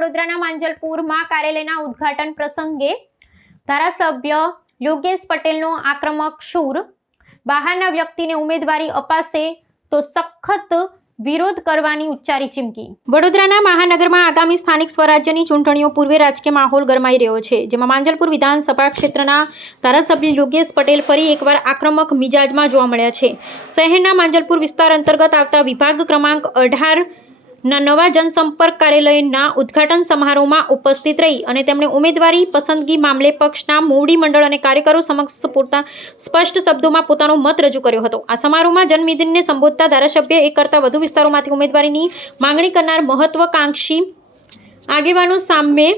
વડોદરાના માંજલપુરમાં કાર્યાલયના ઉદ્ઘાટન પ્રસંગે ધારાસભ્ય યોગેશ પટેલનો આક્રમક સૂર, બહારના વ્યક્તિને ઉમેદવારી અપાશે તો સખત વિરોધ કરવાની ઉચ્ચારી ચીમકી। વડોદરાના મહાનગરમાં આગામી સ્થાનિક સ્વરાજ્યની ચૂંટણીઓ પૂર્વે રાજકીય માહોલ ગરમાઈ રહ્યો છે, જેમાં માંજલપુર વિધાનસભા ક્ષેત્રના ધારાસભ્ય યોગેશ પટેલ ફરી એકવાર આક્રમક મિજાજમાં જોવા મળ્યા છે। શહેરના માંજલપુર વિસ્તાર અંતર્ગત આવતા વિભાગ ક્રમાંક 18 ના નવા જનસંપર્ક કાર્યાલયના ઉદ્ઘાટન સમારોહમાં ઉપસ્થિત રહી અને તેમણે ઉમેદવારી પસંદગી મામલે પક્ષના મોવડી મંડળ અને કાર્યકરો સમક્ષ સ્પષ્ટ શબ્દોમાં પોતાનો મત રજૂ કર્યો હતો। આ સમારોહમાં જનમેદનીને સંબોધતા ધારાસભ્ય એક કરતાં વધુ વિસ્તારોમાંથી ઉમેદવારીની માંગણી કરનાર મહત્વાકાંક્ષી આગેવાનો સામે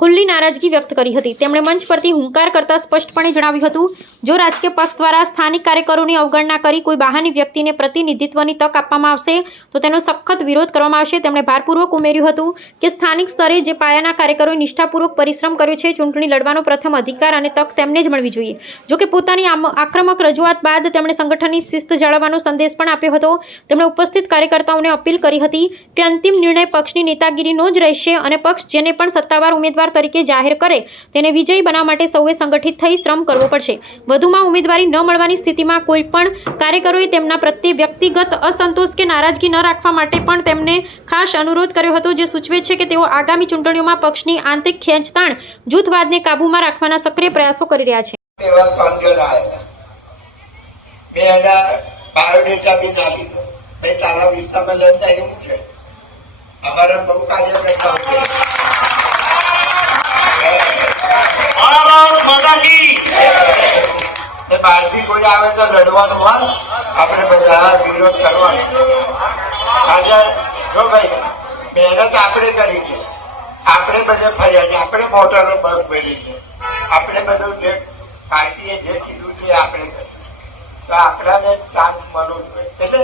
ખુલ્લી નારાજગી વ્યક્ત કરી હતી। તેમણે મંચ પરથી હુંકાર કરતા સ્પષ્ટપણે જણાવ્યું હતું, જો રાજકીય પક્ષ દ્વારા સ્થાનિક કાર્યકરોની અવગણના કરી કોઈ બહારની વ્યક્તિને પ્રતિનિધિત્વની તક આપવામાં આવશે તો તેનો સખત વિરોધ કરવામાં આવશે। તેમણે ભારપૂર્વક ઉમેર્યું હતું કે સ્થાનિક સ્તરે જે પાયાના કાર્યકરોએ નિષ્ઠાપૂર્વક પરિશ્રમ કર્યો છે, ચૂંટણી લડવાનો પ્રથમ અધિકાર અને તક તેમને જ મળવી જોઈએ। જોકે પોતાની આક્રમક રજૂઆત બાદ તેમણે સંગઠનની શિસ્ત જાળવવાનો સંદેશ પણ આપ્યો હતો। તેમણે ઉપસ્થિત કાર્યકર્તાઓને અપીલ કરી હતી કે અંતિમ નિર્ણય પક્ષની નેતાગીરીનો જ રહેશે અને પક્ષ જેને પણ સત્તાવાર ઉમેદવાર તરીકે જાહેર કરે તેને વિજયી બનાવવા માટે સૌએ સંગઠિત થઈ શ્રમ કરવો પડશે। વધુમાં ઉમેદવારી ન મળવાની સ્થિતિમાં કોઈ પણ કાર્યકરોએ તેમના પ્રત્યે વ્યક્તિગત અસંતોષ કે નારાજગી ન રાખવા માટે પણ તેમને ખાસ અનુરોધ કર્યો હતો, જે સૂચવે છે કે તેઓ આગામી ચૂંટણીઓમાં પક્ષની આંતરિક ખેંચતાણ જૂથવાદને કાબૂમાં રાખવાના સક્રિય પ્રયાસો કરી રહ્યા છે। બહારથી કોઈ આવે તો લડવાનું હોય, આપણે બધા વિરોધ કરવાનો। આજે જો ભાઈ મહેનત આપણે કરી છે, આપણે બધે ફર્યા છે, આપણે મોટરો બસ ભરી છે, આપણે બધું જે પાર્ટીએ જે કીધું છે આપણે કર્યું, તો આપણાને ચાન્સ મળવો જોઈએ। એટલે